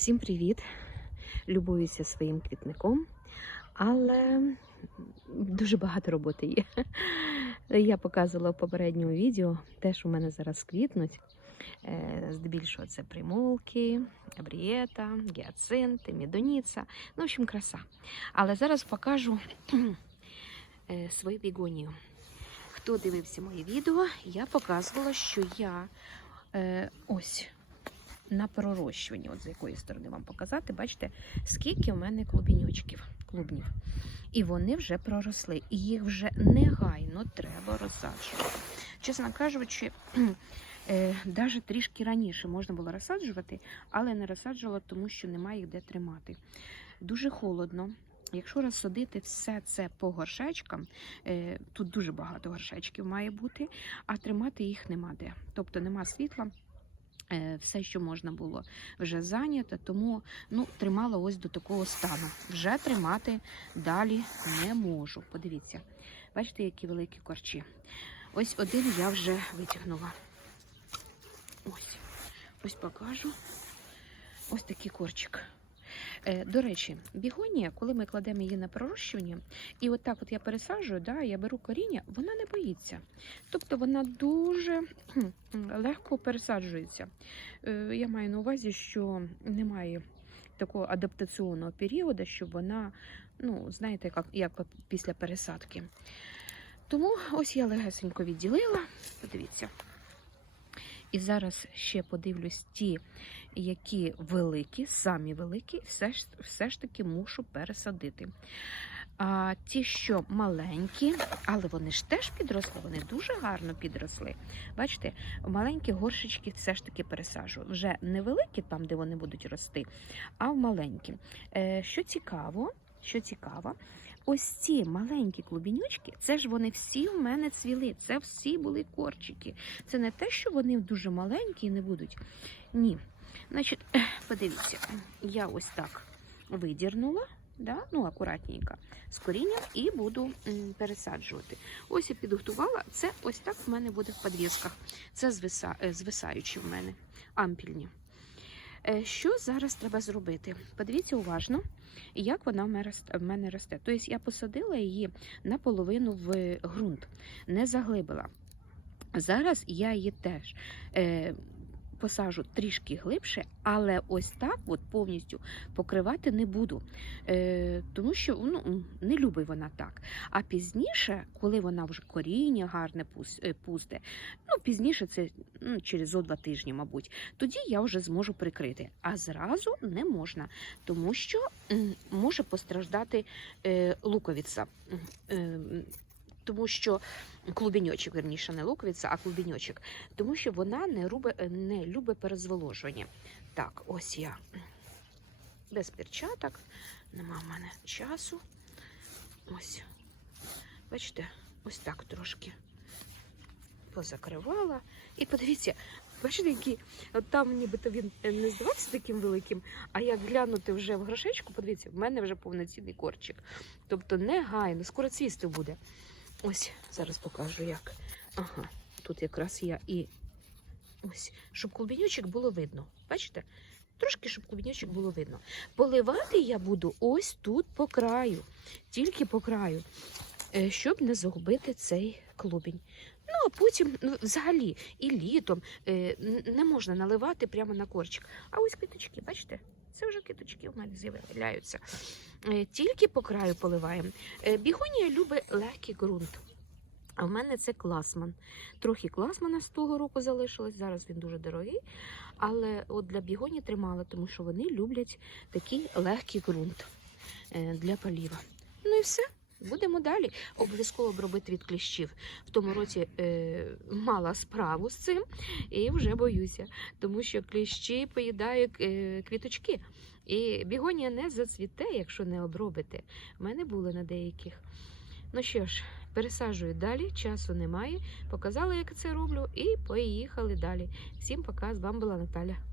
Всім привіт! Любуюся своїм квітником, але дуже багато роботи є. Я показувала в попередньому відео, теж у мене зараз квітнуть. Е, Здебільшого це примулки, абрієта, гіацинти, мідоніца. Ну, в общем, краса. Але зараз покажу е, свою бігонію. Хто дивився моє відео, я показувала, що я е, ось на пророщуванні, от з якої сторони вам показати, бачите, скільки у мене клубінючків, клубнів. І вони вже проросли, і їх вже негайно треба розсаджувати. Чесно кажучи, навіть трішки раніше можна було розсаджувати, але не розсаджувала, тому що немає їх де тримати. Дуже холодно. Якщо розсадити все це по горшечкам, е, тут дуже багато горшечків має бути, а тримати їх нема де. Тобто нема світла. Е, Все, що можна було, вже зайнято, тому ну, тримала ось до такого стану. Вже тримати далі не можу. Подивіться, бачите, які великі корчі. Ось один я вже витягнула. Ось, ось покажу. Ось такий корчик. Е, До речі, бігонія, коли ми кладемо її на пророщування, і отак от я пересаджую, да, я беру коріння, вона не боїться. Тобто вона дуже легко пересаджується. Е, Я маю на увазі, що немає такого адаптаційного періоду, щоб вона, ну, знаєте, як, як після пересадки. Тому ось я легесенько відділила, подивіться. І зараз ще подивлюсь ті, які великі, самі великі, все ж, все ж таки мушу пересадити. А ті, що маленькі, але вони ж теж підросли, вони дуже гарно підросли. Бачите, маленькі горшечки все ж таки пересаджую. Вже не великі, там, де вони будуть рости, а в маленькі. Е, що цікаво, що цікаво, ось ці маленькі клубінючки, це ж вони всі в мене цвіли. Це всі були корчики. Це не те, що вони дуже маленькі і не будуть. Ні. Значить, подивіться, я ось так видірнула, да? ну, акуратненько, з корінням і буду пересаджувати. Ось я підготувала. Це ось так в мене буде в підвісках. Це звиса, е, звисаючі в мене ампільні. Е, Що зараз треба зробити? Подивіться уважно, як вона в мене росте-. Тобто я посадила її наполовину в ґрунт, не заглибила. Зараз я її теж е, посажу трішки глибше, але ось так от повністю покривати не буду, е, тому що ну, не любить вона так. А пізніше, коли вона вже коріння гарне е, пусте, ну пізніше це ну, через зо два тижні, мабуть, тоді я вже зможу прикрити. А зразу не можна, тому що може постраждати е, луковиця. Е, тому що клубіньочок, верніше, не луковиця, а клубіньочок, тому що вона не, рубе, не любить перезволожування. Так, ось я без перчаток, нема в мене часу. Ось, бачите, ось так трошки позакривала. І подивіться, бачите, от там нібито він е, не здавався таким великим, а як глянути вже в грошечку, подивіться, в мене вже повноцінний корчик. Тобто негайно, скоро цвісти буде. Ось, зараз покажу як. Ага, тут якраз я і ось, щоб клубінючок було видно. Бачите? Трошки, щоб клубінючок було видно. Поливати я буду ось тут по краю, тільки по краю, е, щоб не загубити цей клубінь. Ну, а потім, ну, взагалі, і літом е, не можна наливати прямо на корчик. А ось квіточки, бачите? Це вже квіточки в мене з'являються. Е, Тільки по краю поливаємо. Е, Бігонія любить легкий ґрунт. А в мене це класман. Трохи класмана з того року залишилось. Зараз він дуже дорогий. Але от для бігоні тримала, тому що вони люблять такий легкий ґрунт е, для поліва. Ну і все. Будемо далі. Обов'язково обробити від кліщів. В тому році е, мала справу з цим і вже боюся, тому що кліщі поїдають е, квіточки. І бігонія не зацвіте, якщо не обробите. У мене були на деяких. Ну що ж, пересаджую далі, часу немає. Показала, як це роблю, і поїхали далі. Всім пока, з вами була Наталя.